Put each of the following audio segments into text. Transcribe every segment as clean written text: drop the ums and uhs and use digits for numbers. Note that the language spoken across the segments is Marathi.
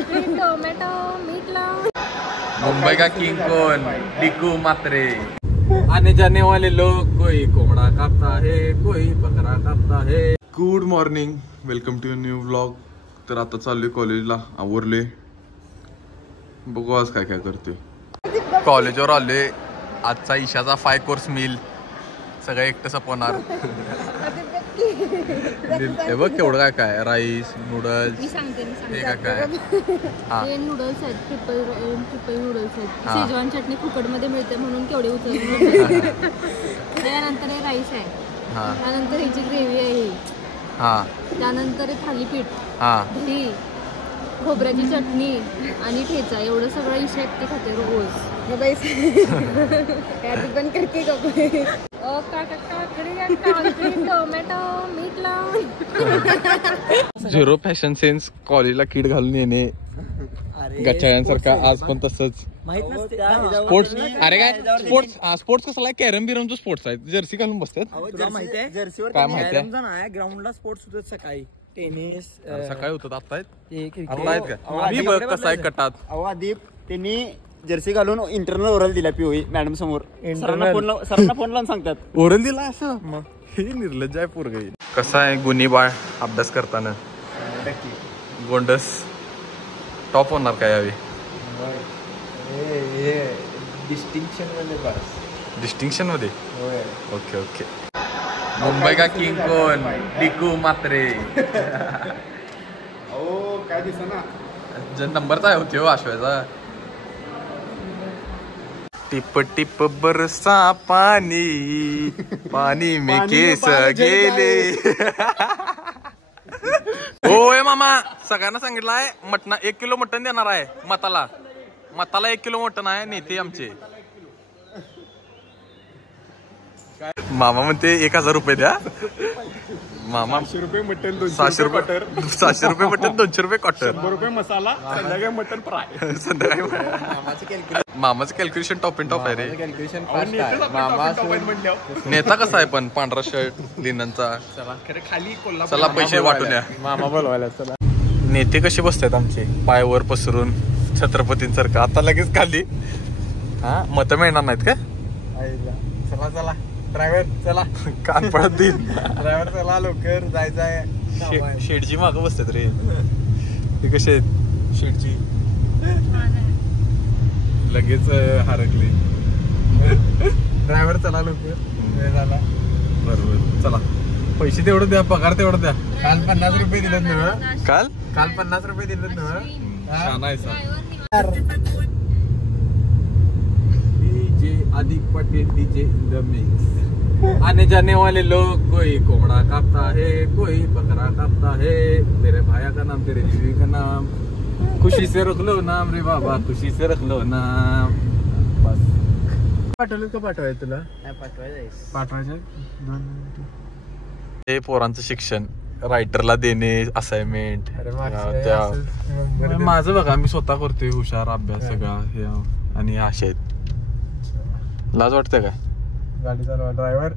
टोमॅटो मीठ लावून मुंबई का किंग कौन डिकू मात्रे आने जाने वाले लोग कोई कोंबडा कापता है कोई बकरा कापता है. Good morning, welcome to new vlog. तर आता चाललोय कॉलेजला, आवरले, बघू आज काय काय करते. कॉलेजवर आले. आजचा ईशाचा 5 कोर्स मील सगळं एकटं सपवणार. हे बघ केवढं काय काय, राईस, नूडल्स. मी सांगते हे काय काय हे नूडल्स आहेत, ट्रिपल नूडल्स आहेत. शेजवान चटणी फुकटमध्ये मिळते म्हणून केवढे उचलले. त्यानंतर हे राईस आहे, त्यानंतर ह्याची ग्रेव्ही आहे, त्यानंतर हे थालीपीठ, दही, खोबऱ्याची चटणी आणि ठेचा. एवढं सगळं ईशा एकटी खाते रोज. पण करते टोमॅटो मीठ लावून. 0 फॅशन सेन्स, कॉलेजला किट घालून येणे गच्चायांसारखा. आज पण तसंच. स्पोर्ट्स, अरे काय स्पोर्ट्स कसला आहे? कॅरम बिरमचा स्पोर्ट्स आहे. जर्सी घालून बसतात. जर्सीवर काय माहिती आहे? ग्राउंडला स्पोर्ट्स होतात सकाळी. टेनिस सकाळी होतात. आता आहेत का? मी बघ कसं आहे कटात. अवादीप त्यांनी जर्सी घालून इंटरनल ओरल दिला पीओई मॅडम समोर. सरांना फोन लावून सांगतात ओरल दिला असं. मग हे निर्लज्ज आहे पोरगं. कसं आहे गुन्हे बाळ अभ्यास करताना? गोंडस टॉप होणार काय यावी? डिस्टिंक्शन मध्ये. Okay okay. मुंबई का किंग कौन डिकू मात्रे. काय दिसना नंबरचा आहे होती हो आशवायचा. टिप टिप बरसा पानी पानी में केस गेले. होय मामा, सगळ्यांना सांगितलंय मटण 1 किलो मटण देणार आहे. मताला 1 किलो मटण आहे. नेते आमचे मामा म्हणते 1000 रुपये द्या. मामा 500 रुपये मटन, 600 रुपये मटन, 200 रुपये कॉटर, 100 रुपये मसाला, संध्याकाळी मटन फ्राय. संध्याकाळी मामाचं कॅल्क्युलेशन टॉप अँड टॉप आहे रे. कॅल्क्युलेशन नेता कसा आहे पण? पांढरा शर्ट, लिननचा. खाली चला पैसे वाटून या. मामा बोलवायला चला. नेते कसे बसतात आमचे, पायावर पसरून छत्रपतींसारखं. आता लगेच खाली. मतं मिळणार नाहीत का? चला चला ड्रायव्हर चला. कान पडत देईल. ड्रायव्हर चला लवकर जायचं आहे. शेडची मागं बसतात रे. ते कसे आहेत शेडची? लगेच हरकले. ड्रायव्हर चला लवकर, वेळ झाला. बरोबर चला. पैसे तेवढं द्या, पगार तेवढं द्या. काल 50 रुपये दिलेत ना? काल 50 रुपये दिलेत ना? छान आहे सर. आदिक Patel DJ in the mix. आने जाने वाले लोग कोई कोंबड़ा कापता है कोई बकरा कापता है. तेरे भाया का नाम तेरे बीवी का नाम, खुशी से रख लो नाम रे बाबा, खुशी से रख लो नाम. बस. पाठवलं का पाठवायचं तुला? पाठवायचं. हे पोरांचं शिक्षण, रायटरला देणे असाइनमेंट. माझं बघा, मी स्वतः करतोय हुशार अभ्यास सगळा हे. आणि असे आहेत. लाज वाटते काय गाडी चालवा? ड्रायव्हर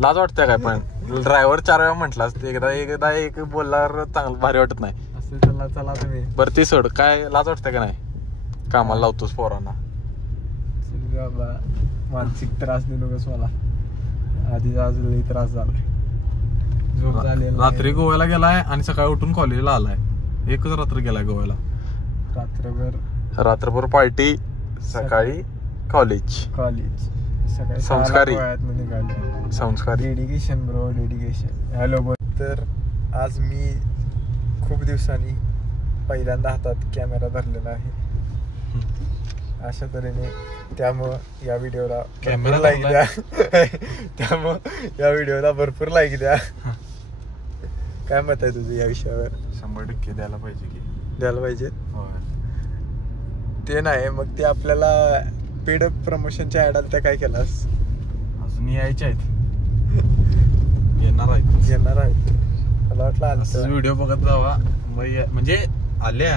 लाज वाटते काय? पण ड्रायव्हर 4 वेळा म्हटलास, एकदा एक बोलल्यावर चांगलं भारी वाटत नाही. असं चला चला तुम्ही. बरं ती सोड, काय लाज वाटते का नाही? कामाला लावतोस पोरांना. बाबा मानसिक त्रास देऊ नकोस मला. आधी आज लई त्रास झालाय. झोप झालेली. रात्री गोव्याला गेलाय आणि सकाळी उठून कॉलेजला आलाय. एकच रात्र गेलाय गोव्याला. रात्रभर पार्टी, सकाळी कॉलेज. सकाळी संस्कारी. संस्कारी डेडिकेशन ब्रो, डेडिकेशन. हॅलो बोल. तर आज मी खूप दिवसांनी पहिल्यांदा हातात कॅमेरा धरलेला आहे अशा तऱ्हेने. त्यामुळं या व्हिडिओला भरपूर लाईक द्या. त्यामुळं या व्हिडिओला भरपूर लाईक द्या. काय मत आहे तुझं या विषयावर? 100% द्यायला पाहिजे की. द्यायला पाहिजे. ते नाही मग ते आपल्याला पेड प्रमोशनच्या ऍड आल्या, त्या काय केलास? अजून यायच्या आहेत. येणार आहेत. मला वाटलं व्हिडिओ बघत जावा. म्हणजे आल्या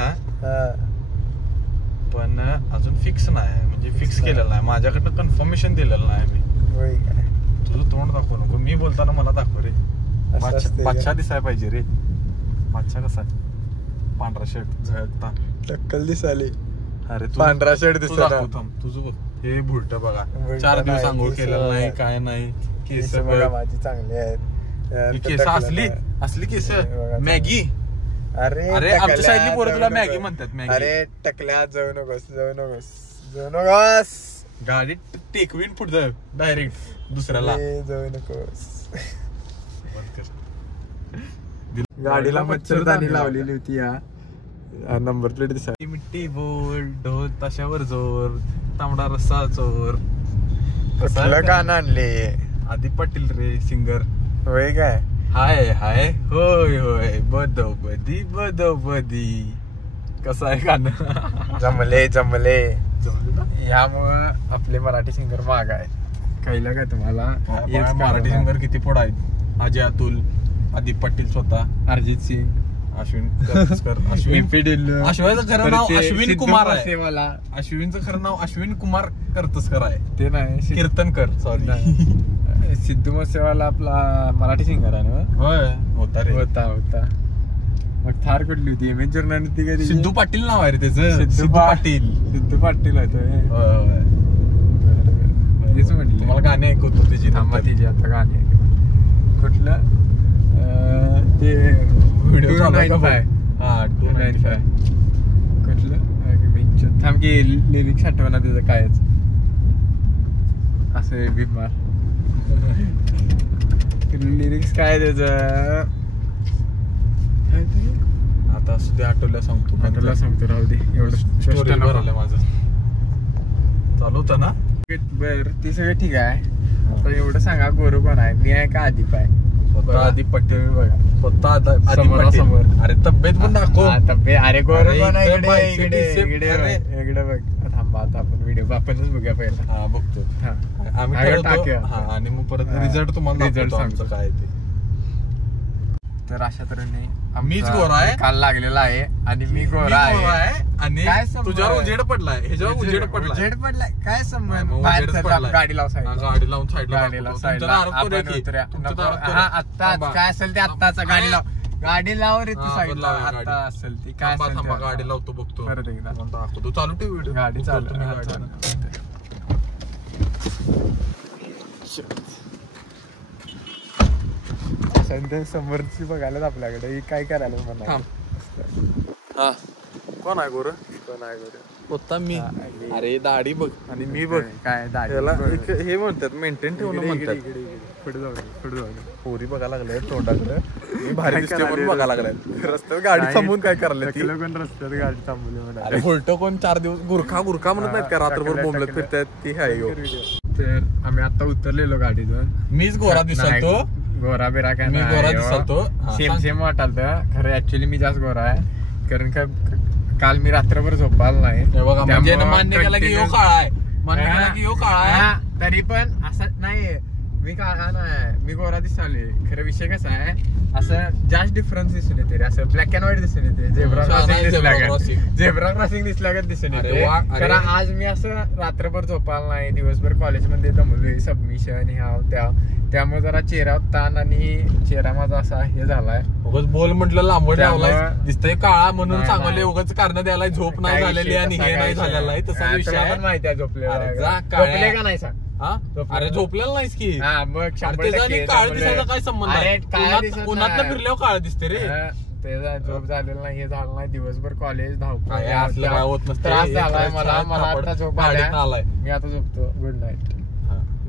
पण अजून फिक्स नाही. म्हणजे फिक्स केलेलं नाही. माझ्याकडनं कन्फर्मेशन दिलेलं नाही मी. तुझं तोंड दाखवू नको. मी बोलताना मला दाखव रे. बादशाह दिसाय पाहिजे रे. बादशाह कसा आहे? पांढरा शर्ट झळकता टक्कल दिसाली. अरे पांढरा शर्ट तुझं दिसत दाखव थांब, तुझं बघ हे भुलट बघा भुलटं 4 दिवस नाही, आंघोळ केस केलेलं नाही आहेत. काय नाही केस बघा माझी चांगली आहेत. ही तर केस टकलं असली नाही. असली केस हे बघा, मॅगी. अरे अरे आमच्या टकल्या, साईडली पोरं तुला जाऊ मॅगी नकोस. म्हणतात मॅगी. अरे टकल्या जाऊ नकोस. गाडी टेकवीन पुढचं डायरेक्ट दुसऱ्याला ए, जाऊ नकोस. बंद कर. गाडीला मच्छरदाणी लावलेली होती या नंबर प्लेट दिसा. मिट्टी बोल ढोल ताशावर जोर तांबडा रस्सा चोर. कसलं गाणं आणले आधी पाटील रे सिंगर. होय काय? हाय हाय होय होय बदो बदी कसं आहे गाणं. जमले जमलं ना? यामुळं आपले मराठी सिंगर माग आहेत. कळलं का तुम्हाला? हेच मराठी कारण सिंगर किती पुढे आहेत. अजय अतुल आदी पाटील स्वतः आहे. अर्जित सिंग, अश्विन करतसकर. अश्विन एपी ढिल्लों, अश्विनचं खरं नाव अश्विन सिद्धू कुमार आहे. मसेवाला. अश्विनचं खरं नाव अश्विन कुमार करतसकर आहे. ते नाही कीर्तनकर सॉरी. नाही. सिद्धू मसेवाला आपला मराठी सिंगर आहे ना? होय होता रे. होता. मग थार कुठली होती? एम एच जर्नानी ती कधी? सिद्धू पाटील नाव आहे रे त्याचं. सिद्धू पाटील. सिद्धू पाटील आहे तो. होय. तेच म्हटलं तुम्हाला गाणे ऐकवतो त्याची. थांबा तिची आता गाणी कुठलं ते व्हिडिओ 295. हा 295. कुठलं थांब की लिरिक्स आठवणार त्याचं कायच असं बिमार. लिरिक्स काय त्याचं आता सुद्धा आठवल्या सांगतो. सांगतो राहू दे. एवढं स्टोरी स्पष्ट भरलं माझं चालू होतं ना. बर ती सगळं ठीक आहे. आता एवढं सांगा गोरू कोण आहे? मी आहे का आदिप आहे? स्वतः आधी पाटील बघा स्वतः आधी समोरासमोर. पाटील. अरे तब्येत पण दाखव. अरे गोरू अरे कोण आहे? इकडे इकडे बायसेप, इकडे बिसेप. इकडे अरे. इकडे बघ. थांबा आता आपण व्हिडिओ आपणच बघूया पहिला. हा बघतो हा. आम्ही अगं ठरवतो. टाकूया. हा आणि मग परत हा. रिझल्ट तुम्हाला Result दाखवतो आमचं सांगतो. काय ते. तर अशा तऱ्हेने मीच आमचा गोरा आहे. काल लागलेला आहे आणि मी मी गोरा गोरा आहे. आहे आणि काय संबंध? तुझ्यावर उजेड पडलाय. ह्याच्यावर उजेड पडलाय. उजेड पडलाय काय हा, संबंध? मग बाहेर उजेडच चल, पडलाय. गाडी लाव हा, साईडला. गाडी लावून साईडला गाडीला दाखवतो. साईडला तुमच्या दारात करूया आपण की. उतरूया. तुमच्या नको. दारात हा करूया. आत्ताच थांबा. काय असेल ते आत्ताच गाडी लाव. गाडी लाव रे तू हा, साईडला. लावा गाडी. आता असेल ती काय थांबा, असेल ते थांबा, आता. गाडी लावतो बघतो. परत एकदा. तुम्हाला दाखवतो. चालू ठेव व्हिडिओ. गाडी चालू. तुम्ही हा, गाडी चालू. सध्या समोरची बघायला आपल्याकडे ही काय करायला म्हणा. थांब. हा कोण आहे गोर? कोण आहे बरं? स्वतः मी. हा, आणि- अरे दाढी बघ आणि मी बघ. काय दाढी याला बघ. एक हे म्हणतात मेंटेन ठेवणं इकडे, म्हणतात. इकडे, इकडे. पुढे जाऊ दे, पुढे जाऊ दे. पोरी बघायला लागलाय तोंडाकडे. मी भारी काय दिसते करायला पण लागले बघायला लागलाय. रस्त्यावर गाडी नाही, थांबून काय करायला ती? टकलं कोण रस्त्यात गाडी थांबवली म्हणा. अरे उलट कोण 4 दिवस गुरखा म्हणत नाहीत का रात्रभर टाकलं, बोंबलत टाकलं. फिरतात ती आहे ह्यो. तर आम्ही आता उतरलेलो गाडीतून. मीच गोरा दिसतो. गोरा बिरा काय मी नाही, गोरा हो. दिसतो. हा, सेम सांग. सेम वाटालत. खरं ऍक्च्युअली मी जास्त गोरा आहे कारण का काल मी रात्रभर झोपायला नाही. हे बघा म्हणजे त्यामुळं मान्य केला की ह्यो continuous- काळा आहे. मान्य केला की ह्यो काळा आहे. हा, तरी पण असं नाही मी काळा नाही मी गोरा दिसाले. खरं विषय कसा आहे असं जास्त डिफरन्स दिसून येते रे. असं ब्लॅक अँड व्हाईट दिसून येते. झेब्रा छान आहे क्रॉसिंग zebra दिसल्या crossing. झेब्रा क्रॉसिंग दिसल्यागत दिसून अरे येते. वा, अरे. कारण आज मी असं रात्रभर झोपायला नाही. दिवसभर कॉलेजमध्ये दमलोय. सबमिशन ह्या त्या त्यामुळे जरा चेहरा ताण आणि चेहरा माझा असा हे झालाय. उगाच बोल म्हटलं लांबड त्यामुळं- लावलाय दिसतंय काळा म्हणून नाही, सांगले नाही. उगाच कारण द्यायला झोप नाही काय झालेली विषय, आणि तसा हे काय नाही विषय झालेला आहे तसा हा, विषय तुला आहे. पण माहिती आहे झोपलेला अरे आहे जा, का? काळ्या. झोपले का नाही सांग. हा? झोपलेलं. अरे झोपलेलं नाहीस की. हा मग अरे 100% त्याचा आणि काळ झोपले. दिसायचा काय संबंध अरे, आहे? काळा दिसत उन्हात नाही. फिरल्यावर काळ दिसते रे. हा, त्याचा झोप झालेला नाही हे झालं नाही. दिवसभर कॉलेज धावपळ काय या असलं त्या काय होत नसतं. त्रास एक झालाय वेळेस मला. छान मला थापड आता झोप गाडीत आल्या. आलाय. मी आता झोपतो. Good night.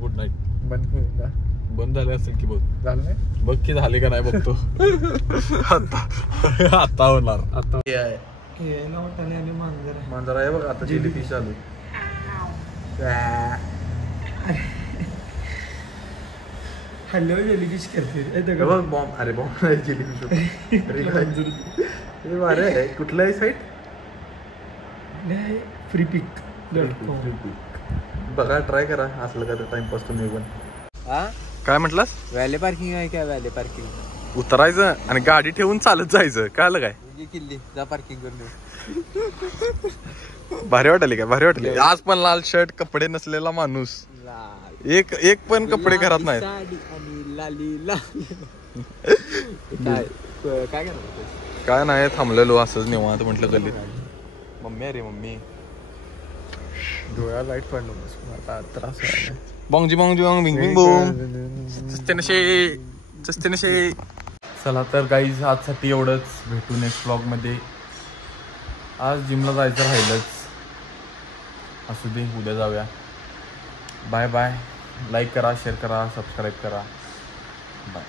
Good night. बंद करून द्या. बंद झाले असेल की बघ. झालंय. बघ की झाले का नाही बघतो. आता होणार. आता मांजर आहे बघ आता जिलेबी चालू. हॅलो जेलीफिश करते बघ बॉम्ब. अरे बॉम्ब नाही जिलेबी. अरे अरे आहे कुठलं आहे साईट? फ्री पिक. बघा ट्राय करा असलं का तर टाइमपास तुम्ही पण. काय म्हटलास? व्हॅले पार्किंग आहे काय? व्हॅले पार्किंग उतरायचं आणि गाडी ठेवून चालत जायचं. कळलं काय? किल्ली जा पार्किंग करून. भारी वाटले काय? भारी वाटले. आज पण लाल शर्ट कपडे नसलेला माणूस. एक पण कपडे घरात नाही. आणि लाली काय काय करणार काय नाही थांबलेलो असंच निवांत म्हटलं गल्लीत. मम्मी अरे मम्मी डोळ्या लाईट पडलो बस आता त्रास व्हायला. बॉंगजी बॉंगजी बॉंग बिंग बिंग बोंग चस्ते नशे. चला तर गाईज आजसाठी एवढंच. भेटू नेक्स्ट व्लॉगमध्ये. आज जिमला जायचं राहिलंच. असू दे उद्या जाऊया. Bye bye. लाईक करा, शेअर करा, सबस्क्राईब करा. बाय.